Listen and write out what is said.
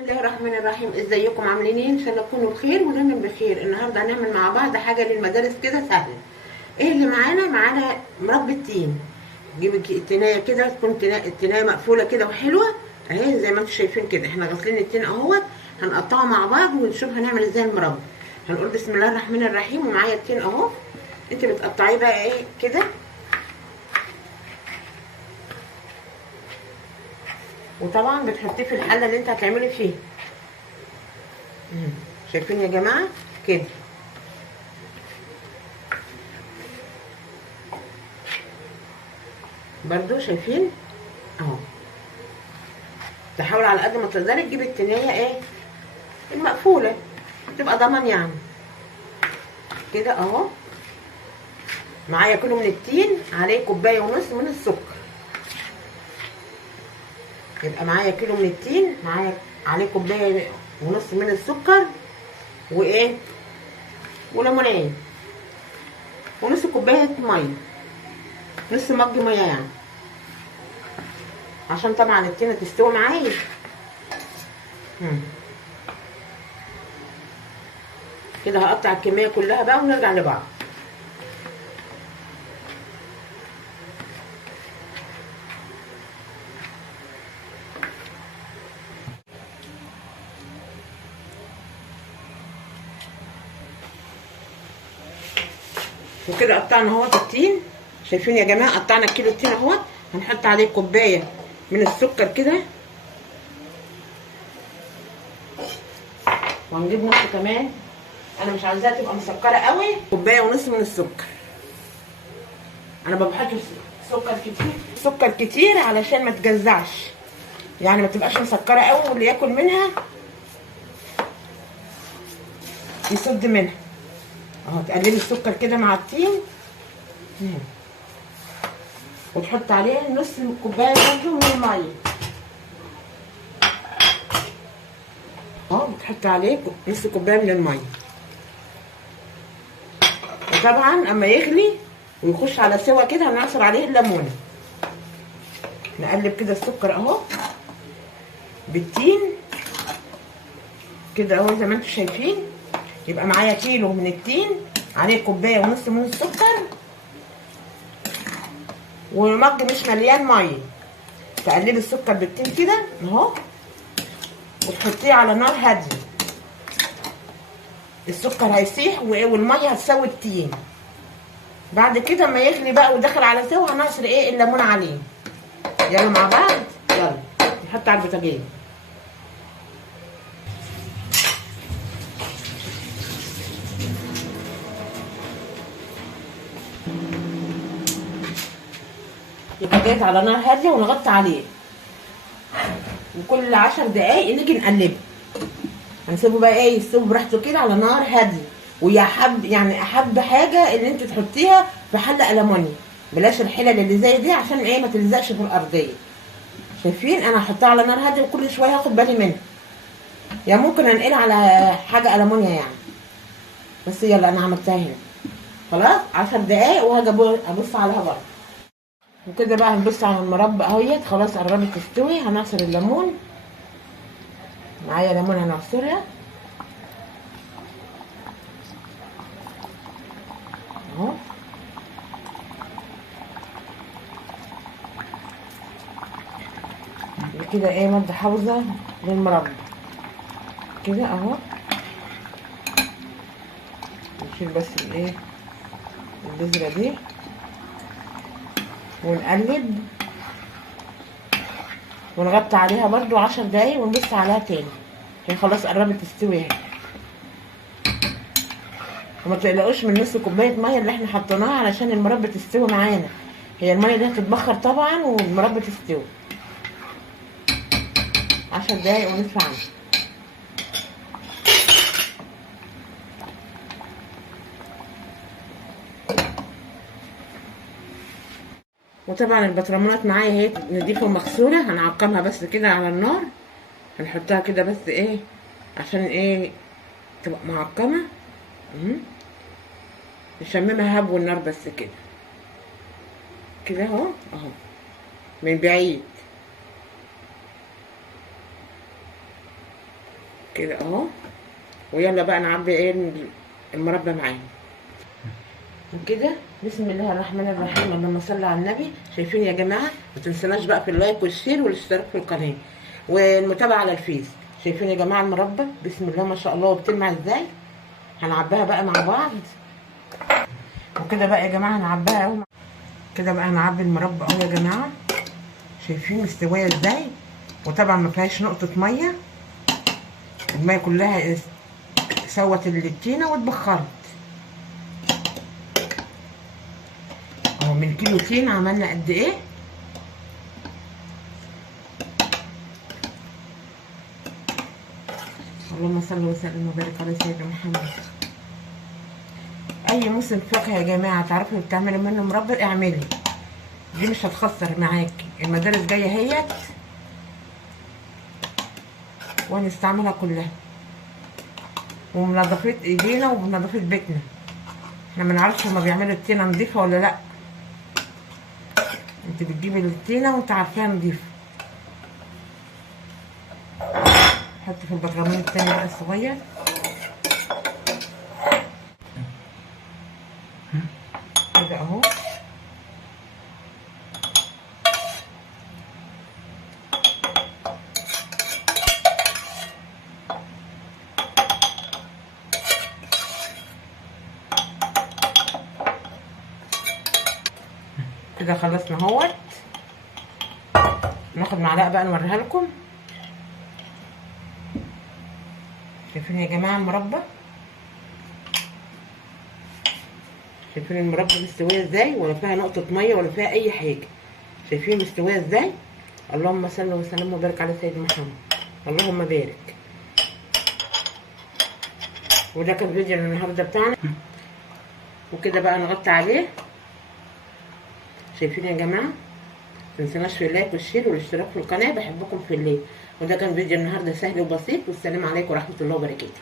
الله الرحمن الرحيم. ازيكم عاملين ايه؟ ان شاء الله تكونوا بخير ونعمل بخير. النهارده هنعمل مع بعض حاجه للمدارس كده سهله. ايه اللي معانا مربى التين. نجيب التينيه كده، تكون التينيه مقفوله كده وحلوه اهي زي ما انتم شايفين كده. احنا غاسلين التين اهوت، هنقطعه مع بعض ونشوف هنعمل ازاي المربى. هنقول بسم الله الرحمن الرحيم ومعايا التين اهو. انت بتقطعيه بقى ايه كده، وطبعا بتحطيه في الحله اللي انت هتعملي فيها. شايفين يا جماعه كده. برضو شايفين اهو. تحاول على قد ما تقدري تجيبي التنية ايه المقفوله، تبقى ضمان يعني كده اهو. معايا كيلو من التين، عليه كوبايه ونص من السكر. يبقى معايا كيلو من التين، معايا عليه كوبايه ونص من السكر، وايه وليمونين، ونص كوبايه ميه، نص مج ميه يعني، عشان طبعا التينه تستوي معايا. كده هقطع الكميه كلها بقى ونرجع لبعض. وكده قطعنا اهوت التين. شايفين يا جماعه قطعنا الكيلو التين اهوت. هنحط عليه كوبايه من السكر كده، وهنجيب نص كمان. انا مش عايزاها تبقى مسكره قوي، كوبايه ونص من السكر. انا ما بحطش سكر كتير علشان ما تجزعش، يعني ما تبقاش مسكره قوي واللي ياكل منها يصد منها. اهو تقلبي السكر كده مع التين، وتحط عليه نص كوبايه برضه من الميه. اهو بتحط عليه نص كوبايه من الميه. وطبعا اما يغلي ويخش على سوا كده هنعصر عليه الليمونه. نقلب كده السكر اهو بالتين كده اهو زي ما انتم شايفين. يبقى معايا كيلو من التين، عليه كوبايه ونص من السكر، ومج مش مليان ميه. تقلبي السكر بالتين كده اهو، وتحطيه على نار هاديه. السكر هيسيح والميه هتسوي التين. بعد كده اما يغلي بقى ودخل على سوا هنعصر ايه الليمون عليه. يلا مع بعض، يلا نحط على البوتاجاز. يبقى جايز على نار هاديه ونغطي عليه، وكل 10 دقايق نيجي نقلبه. هنسيبه بقى ايه يستوي براحته كده على نار هاديه. ويا حب يعني احب حاجه ان انت تحطيها في حله المونيا، بلاش الحلل اللي زي دي عشان ايه ما تلزقش في الارضيه. شايفين انا هحطها على نار هاديه وكل شويه هاخد بالي منها، يعني ممكن انقلها على حاجه المونيا يعني. بس يلا انا عملتها هنا خلاص 10 دقايق، وهاجي ابص عليها بره. وكده بقى هنبص على المربى اهيت خلاص قربت تستوي. هنعصر الليمون، معايا ليمون هنعصرها اهو. كده ايه مادة حافظة للمربى كده اهو. نشيل بس الايه البذرة دي ونقلب ونغطي عليها برضو 10 دقايق ونبص عليها تاني. هي خلاص قربت تستوي اهي. وما تقلقوش من نص كوبايه ميه اللي احنا حطيناها علشان المربى تستوي معانا. هي الميه دي هتتبخر طبعا والمربى تستوي. 10 دقايق ونطفي عنها. وطبعا البطرمانات معايا اهي نضيفه ومغسوله. هنعقمها بس كده على النار، هنحطها كده بس ايه عشان ايه تبقى معقمه. نشممها هب والنار بس كده كده اهو اهو من بعيد. كده اهو. ويلا بقى نعبي ايه المربى معانا وكده. بسم الله الرحمن الرحيم، اللهم صل على النبي. شايفين يا جماعه؟ ما تنسوناش بقى في اللايك والشير والاشتراك في القناه والمتابعه على الفيس. شايفين يا جماعه المربى؟ بسم الله ما شاء الله، وبتلمع ازاي. هنعبيها بقى مع بعض وكده بقى يا جماعه. هنعبيها اهو كده بقى. هنعبي المربى اهو يا جماعه. شايفين مستويه ازاي؟ وطبعا ما فيهاش نقطه ميه، الميه كلها سوت التينه واتبخرت اهو. من كيلو تين عملنا قد ايه؟ اللهم صل وسلم وبارك على سيدنا محمد. اي موسم فاكهه يا جماعه تعرفي بتعملي منه مربى اعملي، دي مش هتخسر معاكي. المدارس جايه اهيت وهنستعملها كلها، ومنظفه ايدينا وبنظافه بيتنا. احنا ما نعرفش هما بيعملوا التينه نضيفه ولا لا. انت بتجيبي التينه وانت عارفاها نضيفه. حط في البطرمان التاني بقى الصغير كده اهو. كده خلصنا اهوت. ناخد معلقه بقى نوريها لكم. شايفين يا جماعه المربى؟ شايفين المربى مستويه ازاي؟ ولا فيها نقطه ميه ولا فيها اي حاجه. شايفين مستويه ازاي؟ اللهم صل وسلم وبارك على سيدنا محمد. اللهم بارك. وده كان فيديو النهارده بتاعنا وكده بقى نغطي عليه. شايفين يا جماعه؟ متنسوناش في اللايك والشير والاشتراك في القناه. بحبكم في الله. وده كان فيديو النهارده سهل وبسيط، والسلام عليكم ورحمه الله وبركاته.